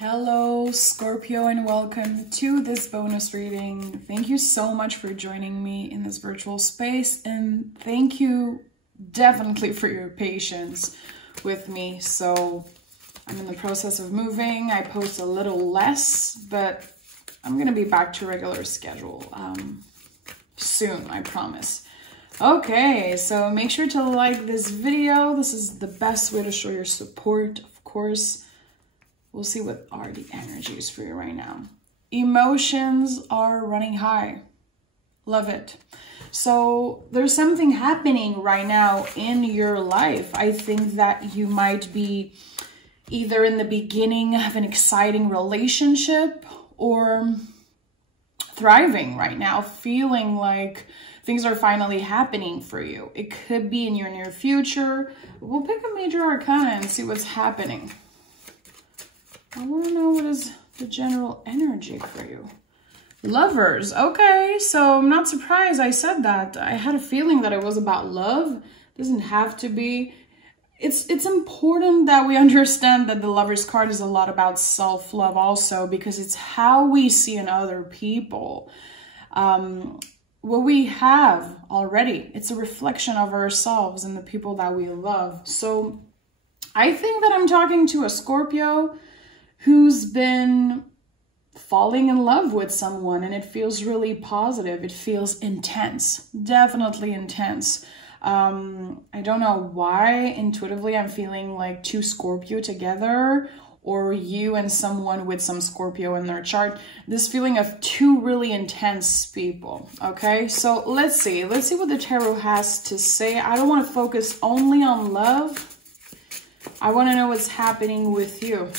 Hello, Scorpio, and welcome to this bonus reading. Thank you so much for joining me in this virtual space, and thank you definitely for your patience with me. So I'm in the process of moving. I post a little less, but I'm going to be back to regular schedule soon, I promise. Okay, so make sure to like this video. This is the best way to show your support, of course. We'll see what are the energies for you right now. Emotions are running high. Love it. So there's something happening right now in your life. I think that you might be either in the beginning of an exciting relationship or thriving right now, feeling like things are finally happening for you. It could be in your near future. We'll pick a major arcana and see what's happening. I want to know what is the general energy for you. Lovers. Okay, so I'm not surprised I said that. I had a feeling that it was about love. It doesn't have to be. It's important that we understand that the Lovers card is a lot about self-love also, because it's how we see in other people. What we have already, it's a reflection of ourselves and the people that we love. So I think that I'm talking to a Scorpio who's been falling in love with someone, and it feels really positive. It feels intense, definitely intense. I don't know why intuitively I'm feeling like two Scorpio together, or you and someone with some Scorpio in their chart. This feeling of two really intense people. Okay, so let's see what the tarot has to say. I don't want to focus only on love. I want to know what's happening with you.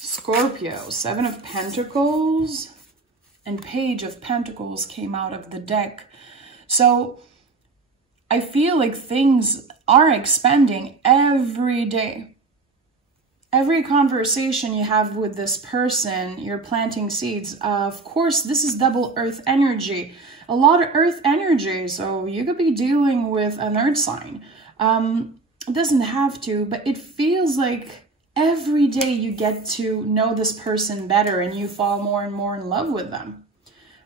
Scorpio, Seven of Pentacles and Page of Pentacles came out of the deck. So I feel like things are expanding every day. Every conversation you have with this person, you're planting seeds. Of course, this is double earth energy. A lot of earth energy, so you could be dealing with an earth sign. It doesn't have to, but it feels like every day you get to know this person better and you fall more and more in love with them.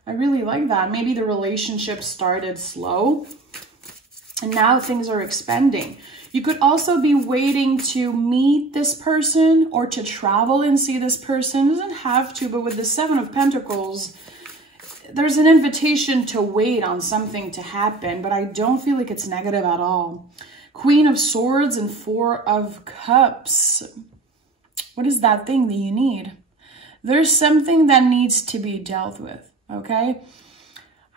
I really like that. Maybe the relationship started slow and now things are expanding. You could also be waiting to meet this person or to travel and see this person. It doesn't have to, but with the Seven of Pentacles, there's an invitation to wait on something to happen, but I don't feel like it's negative at all. Queen of Swords and Four of Cups. What is that thing that you need? There's something that needs to be dealt with, okay?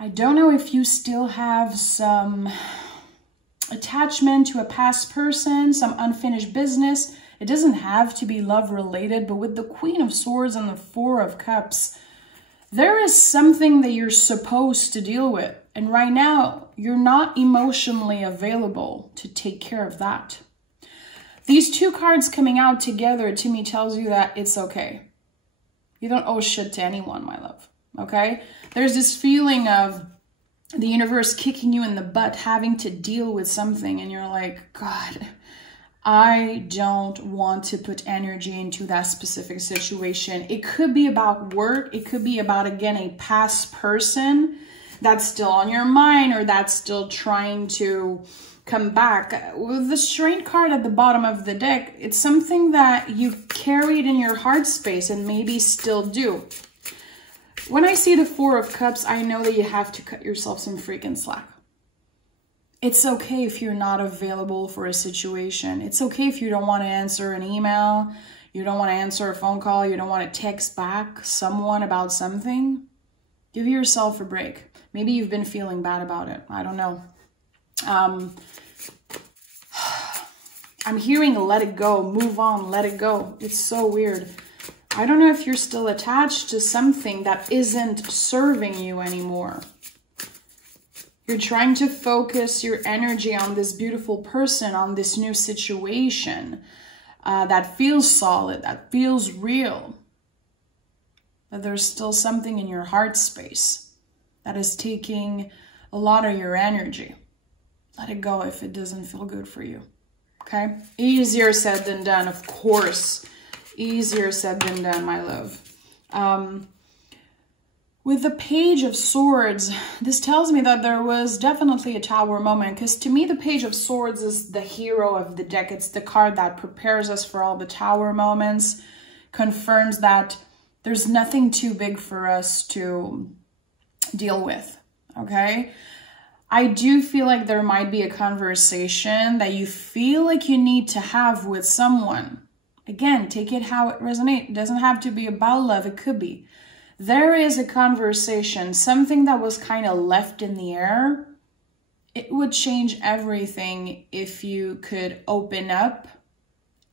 I don't know if you still have some attachment to a past person, some unfinished business. It doesn't have to be love related, but with the Queen of Swords and the Four of Cups, there is something that you're supposed to deal with. And right now, you're not emotionally available to take care of that. These two cards coming out together to me tells you that it's okay. You don't owe shit to anyone, my love, okay? There's this feeling of the universe kicking you in the butt, having to deal with something, and you're like, God, I don't want to put energy into that specific situation. It could be about work. It could be about, again, a past person that's still on your mind or that's still trying to come back. With the Strength card at the bottom of the deck, it's something that you carried in your heart space and maybe still do. When I see the Four of Cups, I know that you have to cut yourself some freaking slack. It's okay if you're not available for a situation. It's okay if you don't want to answer an email, you don't want to answer a phone call, you don't want to text back someone about something. Give yourself a break. Maybe you've been feeling bad about it. I don't know. I'm hearing let it go, move on, let it go. It's so weird. I don't know if you're still attached to something that isn't serving you anymore. You're trying to focus your energy on this beautiful person, on this new situation that feels solid, that feels real. But there's still something in your heart space that is taking a lot of your energy. Let it go if it doesn't feel good for you, okay? Easier said than done, of course. Easier said than done, my love. With the Page of Swords, this tells me that there was definitely a Tower moment, because to me the Page of Swords is the hero of the deck. It's the card that prepares us for all the Tower moments, confirms that there's nothing too big for us to deal with, okay? I do feel like there might be a conversation that you feel like you need to have with someone. Again, take it how it resonates. It doesn't have to be about love, it could be. There is a conversation, something that was kind of left in the air. It would change everything if you could open up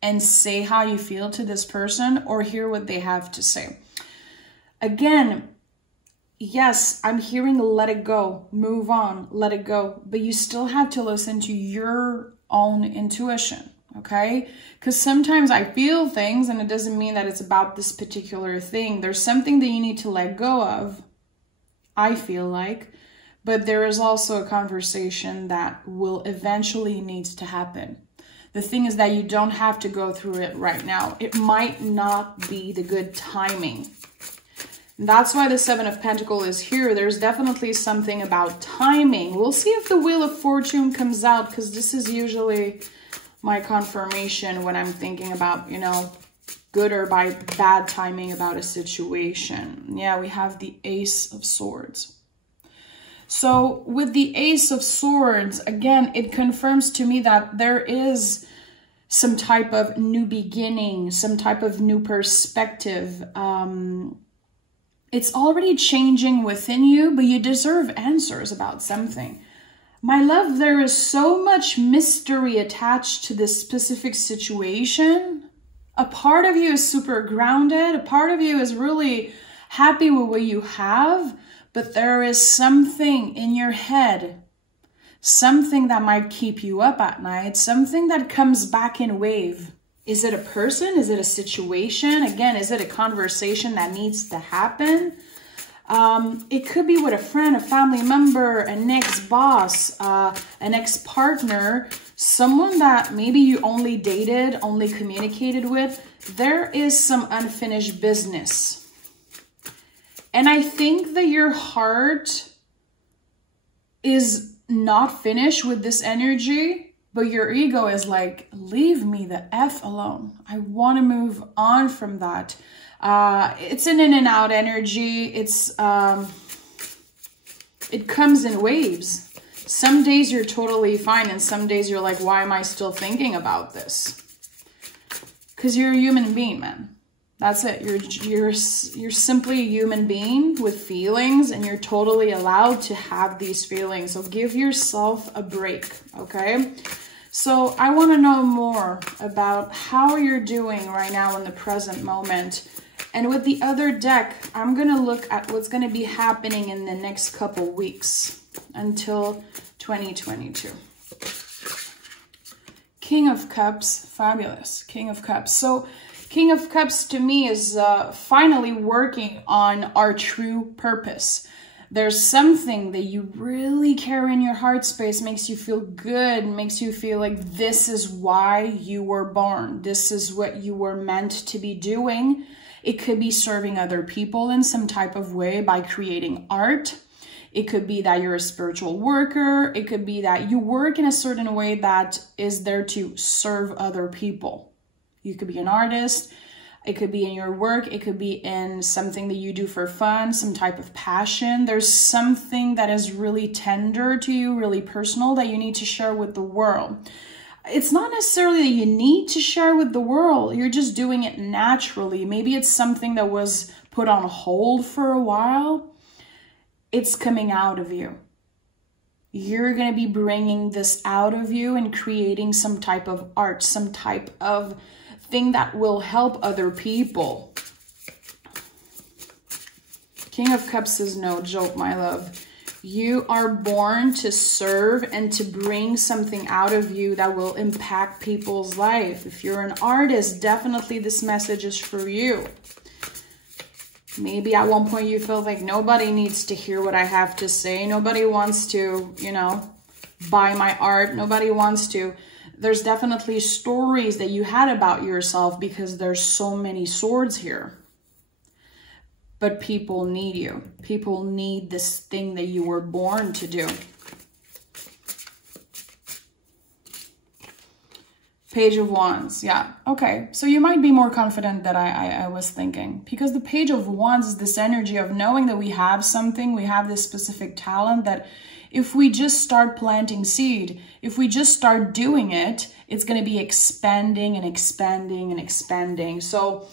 and say how you feel to this person or hear what they have to say. Again, yes, I'm hearing let it go, move on, let it go, but you still have to listen to your own intuition. Okay? Because sometimes I feel things and it doesn't mean that it's about this particular thing. There's something that you need to let go of, I feel like, but there is also a conversation that will eventually need to happen. The thing is that you don't have to go through it right now. It might not be the good timing. And that's why the Seven of Pentacles is here. There's definitely something about timing. We'll see if the Wheel of Fortune comes out, because this is usually my confirmation when I'm thinking about, you know, good or bad timing about a situation. Yeah, we have the Ace of Swords. So with the Ace of Swords, again, it confirms to me that there is some type of new beginning, some type of new perspective. It's already changing within you, but you deserve answers about something. My love, there is so much mystery attached to this specific situation. A part of you is super grounded. A part of you is really happy with what you have, but there is something in your head, something that might keep you up at night, something that comes back in wave. Is it a person? Is it a situation? Again, is it a conversation that needs to happen? It could be with a friend, a family member, an ex-boss, an ex-partner, someone that maybe you only dated, only communicated with. There is some unfinished business. And I think that your heart is not finished with this energy, but your ego is like, leave me the F alone. I want to move on from that. It's an in and out energy. It comes in waves. Some days you're totally fine, and some days you're like, why am I still thinking about this? Because you're a human being, man. That's it. You're simply a human being with feelings, and you're totally allowed to have these feelings. So give yourself a break, okay? So I want to know more about how you're doing right now in the present moment. And with the other deck, I'm going to look at what's going to be happening in the next couple weeks until 2022. King of Cups, fabulous. King of Cups. So King of Cups to me is finally working on our true purpose. There's something that you really carry in your heart space, makes you feel good, makes you feel like this is why you were born. This is what you were meant to be doing. It could be serving other people in some type of way by creating art. It could be that you're a spiritual worker. It could be that you work in a certain way that is there to serve other people. You could be an artist. It could be in your work. It could be in something that you do for fun, some type of passion. There's something that is really tender to you, really personal, that you need to share with the world. It's not necessarily that you need to share with the world. You're just doing it naturally. Maybe it's something that was put on hold for a while. It's coming out of you. You're going to be bringing this out of you and creating some type of art, some type of thing that will help other people. King of Cups is no joke, my love. You are born to serve and to bring something out of you that will impact people's life. If you're an artist, definitely this message is for you. Maybe at one point you feel like nobody needs to hear what I have to say. Nobody wants to, you know, buy my art. Nobody wants to. There's definitely stories that you had about yourself because there's so many swords here. But people need you. People need this thing that you were born to do. Page of Wands, yeah, okay. So you might be more confident than I was thinking, because the Page of Wands is this energy of knowing that we have something, we have this specific talent that if we just start planting seed, if we just start doing it, it's going to be expanding and expanding and expanding. So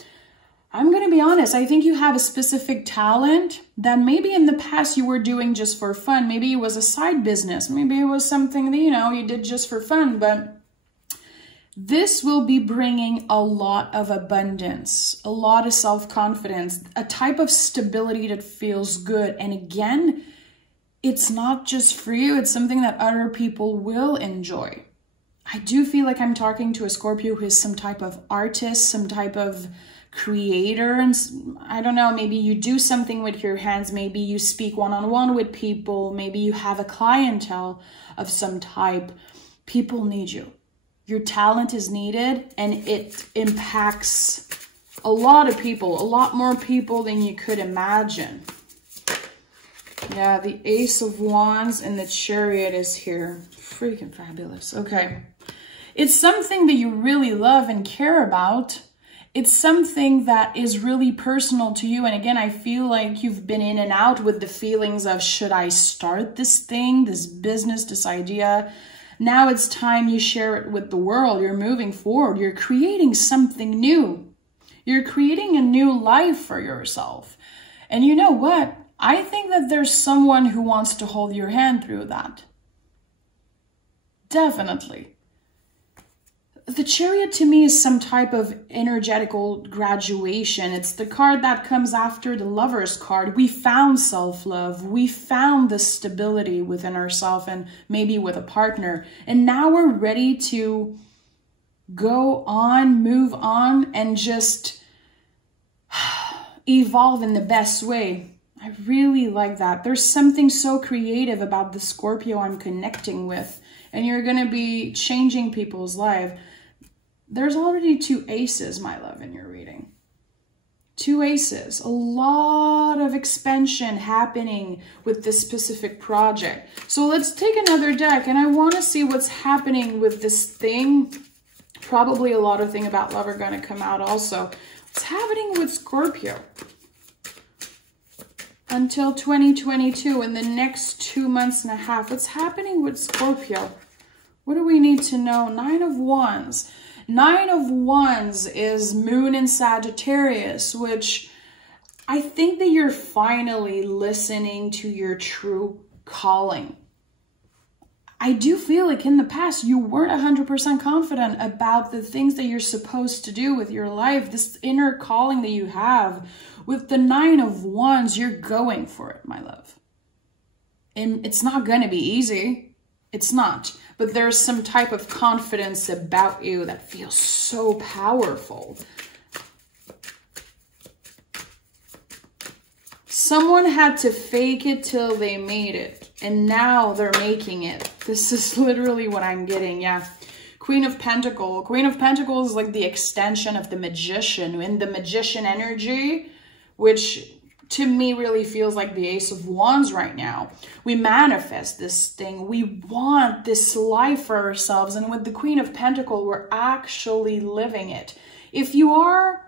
I'm going to be honest, I think you have a specific talent that maybe in the past you were doing just for fun. Maybe it was a side business. Maybe it was something that, you know, you did just for fun, but this will be bringing a lot of abundance, a lot of self-confidence, a type of stability that feels good. And again, it's not just for you, it's something that other people will enjoy. I do feel like I'm talking to a Scorpio who is some type of artist, some type of creator. And I don't know, maybe you do something with your hands. Maybe you speak one-on-one with people. Maybe you have a clientele of some type. People need you. Your talent is needed, and it impacts a lot of people, a lot more people than you could imagine. Yeah, the Ace of Wands and the Chariot is here. Freaking fabulous. Okay. It's something that you really love and care about. It's something that is really personal to you. And again, I feel like you've been in and out with the feelings of, should I start this thing, this business, this idea? Now it's time you share it with the world. You're moving forward. You're creating something new. You're creating a new life for yourself. And you know what? I think that there's someone who wants to hold your hand through that. Definitely. The Chariot to me is some type of energetical graduation. It's the card that comes after the Lover's card. We found self-love. We found the stability within ourselves and maybe with a partner. And now we're ready to go on, move on, and just evolve in the best way. I really like that. There's something so creative about the Scorpio I'm connecting with. And you're going to be changing people's lives. There's already 2 aces, my love, in your reading. 2 aces. A lot of expansion happening with this specific project. So let's take another deck, and I want to see what's happening with this thing. Probably a lot of things about love are going to come out also. What's happening with Scorpio? Until 2022, in the next 2 months and a half. What's happening with Scorpio? What do we need to know? 9 of Wands. 9 of Wands is Moon in Sagittarius, which I think that you're finally listening to your true calling. I do feel like in the past you weren't 100% confident about the things that you're supposed to do with your life, this inner calling that you have. With the 9 of Wands, you're going for it, my love. And it's not going to be easy. It's not. But there's some type of confidence about you that feels so powerful. Someone had to fake it till they made it. And now they're making it. This is literally what I'm getting, yeah. Queen of Pentacles. Queen of Pentacles is like the extension of the Magician. In the Magician energy, which to me really feels like the Ace of Wands right now. We manifest this thing. We want this life for ourselves. And with the Queen of Pentacles, we're actually living it. If you are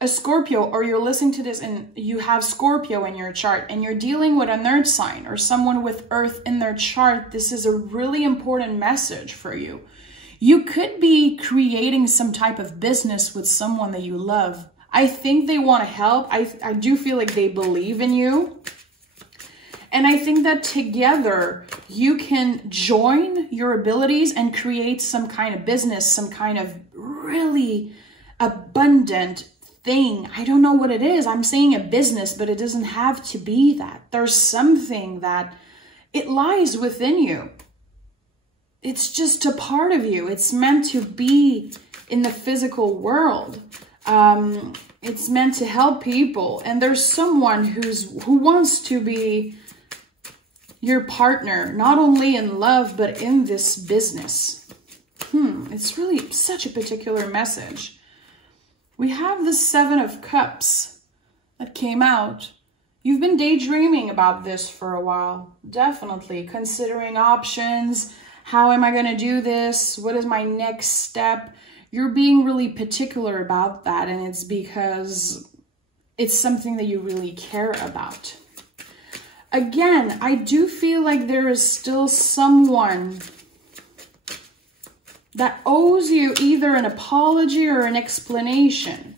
a Scorpio, or you're listening to this and you have Scorpio in your chart and you're dealing with an earth sign or someone with earth in their chart, this is a really important message for you. You could be creating some type of business with someone that you love. I think they want to help. I do feel like they believe in you. And I think that together you can join your abilities and create some kind of business, some kind of really abundant thing. I don't know what it is. I'm saying a business, but it doesn't have to be that. There's something that it lies within you. It's just a part of you. It's meant to be in the physical world. It's meant to help people. And there's someone who wants to be your partner, not only in love, but in this business. It's really such a particular message. We have the Seven of Cups that came out. You've been daydreaming about this for a while. Definitely considering options. How am I going to do this? What is my next step? You're being really particular about that, and it's because it's something that you really care about. Again, I do feel like there is still someone that owes you either an apology or an explanation.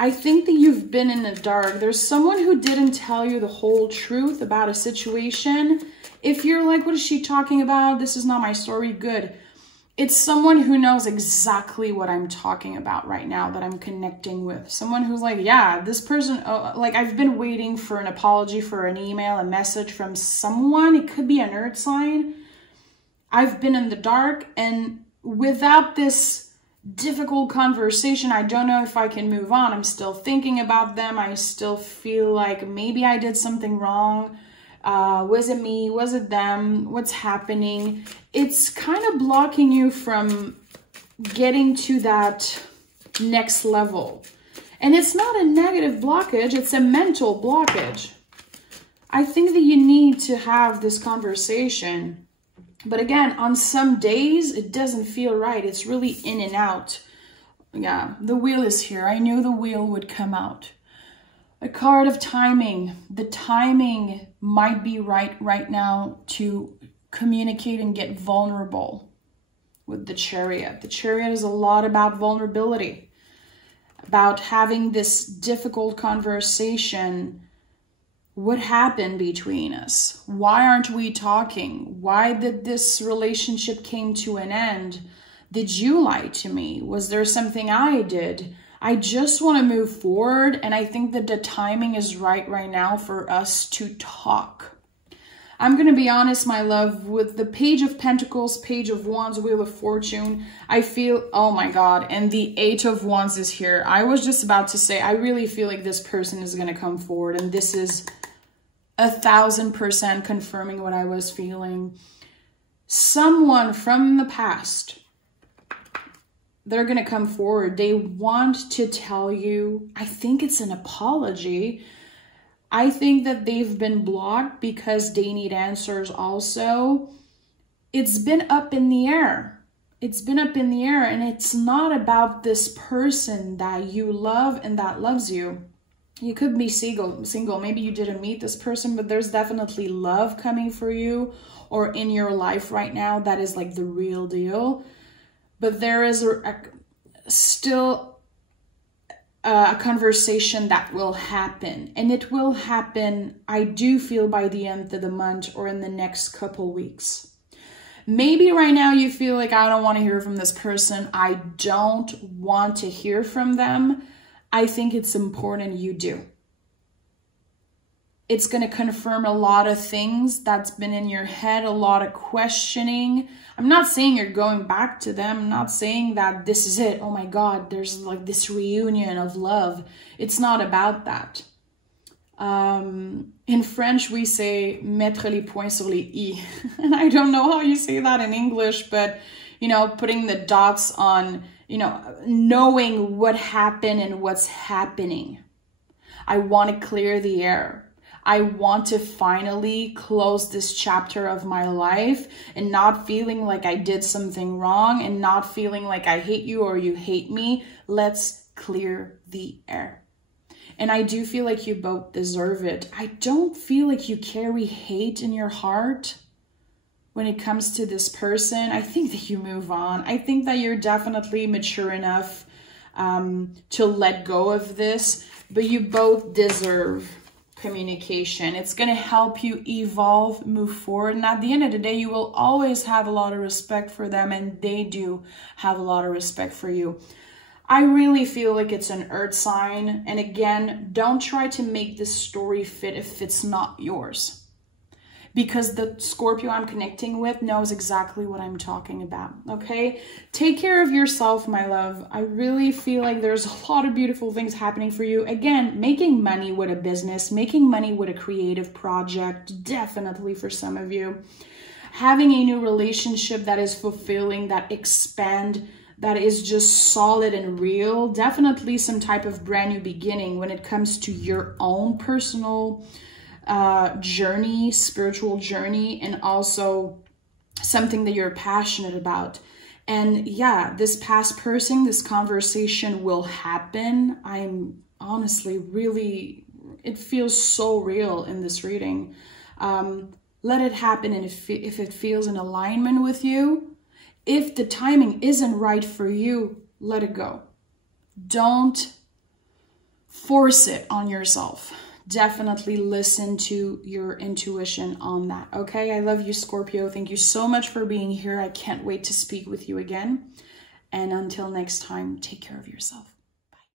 I think that you've been in the dark. There's someone who didn't tell you the whole truth about a situation. If you're like, what is she talking about? This is not my story. Good. It's someone who knows exactly what I'm talking about right now that I'm connecting with. Someone who's like, yeah, this person, like I've been waiting for an apology, for an email, a message from someone. It could be an earth sign. I've been in the dark, and without this difficult conversation, I don't know if I can move on. I'm still thinking about them. I still feel like maybe I did something wrong. Was it me? Was it them? What's happening? It's kind of blocking you from getting to that next level. And it's not a negative blockage. It's a mental blockage. I think that you need to have this conversation. But again, on some days, it doesn't feel right. It's really in and out. Yeah, the wheel is here. I knew the wheel would come out. A card of timing. The timing might be right now to communicate and get vulnerable with the Chariot. The Chariot is a lot about vulnerability, about having this difficult conversation. What happened between us? Why aren't we talking? Why did this relationship came to an end? Did you lie to me? Was there something I did? I just want to move forward, and I think that the timing is right now for us to talk. I'm going to be honest, my love, with the Page of Pentacles, Page of Wands, Wheel of Fortune, I feel, oh my God, and the Eight of Wands is here. I was just about to say, I really feel like this person is going to come forward, and this is 1000% confirming what I was feeling. Someone from the past, they're going to come forward. They want to tell you, I think it's an apology. I think that they've been blocked because they need answers also. It's been up in the air. It's been up in the air, and it's not about this person that you love and that loves you. You could be single. Maybe you didn't meet this person, but there's definitely love coming for you or in your life right now. That is like the real deal. But there is still a conversation that will happen. And it will happen, I do feel, by the end of the month or in the next couple weeks. Maybe right now you feel like, I don't want to hear from this person. I don't want to hear from them. I think it's important you do. It's going to confirm a lot of things that's been in your head, a lot of questioning. I'm not saying you're going back to them. I'm not saying that this is it. Oh my God, there's like this reunion of love. It's not about that. In French, we say mettre les points sur les i. And I don't know how you say that in English, but, you know, putting the dots on, you know, knowing what happened and what's happening. I want to clear the air. I want to finally close this chapter of my life and not feeling like I did something wrong and not feeling like I hate you or you hate me. Let's clear the air. And I do feel like you both deserve it. I don't feel like you carry hate in your heart when it comes to this person. I think that you move on. I think that you're definitely mature enough to let go of this, but you both deserve communication. It's going to help you evolve, move forward. And at the end of the day, you will always have a lot of respect for them, and they do have a lot of respect for you. I really feel like it's an earth sign. And again, don't try to make this story fit if it's not yours. Because the Scorpio I'm connecting with knows exactly what I'm talking about, okay? Take care of yourself, my love. I really feel like there's a lot of beautiful things happening for you. Again, making money with a business, making money with a creative project, definitely for some of you. having a new relationship that is fulfilling, that expand, that is just solid and real. Definitely some type of brand new beginning when it comes to your own personal journey, spiritual journey, and also something that you're passionate about. And yeah, this past person, this conversation will happen. I'm honestly really, it feels so real in this reading. Let it happen, and if it feels in alignment with you, if the timing isn't right for you, let it go. Don't force it on yourself. Definitely listen to your intuition on that, okay? I love you, Scorpio. Thank you so much for being here. I can't wait to speak with you again. And until next time, take care of yourself.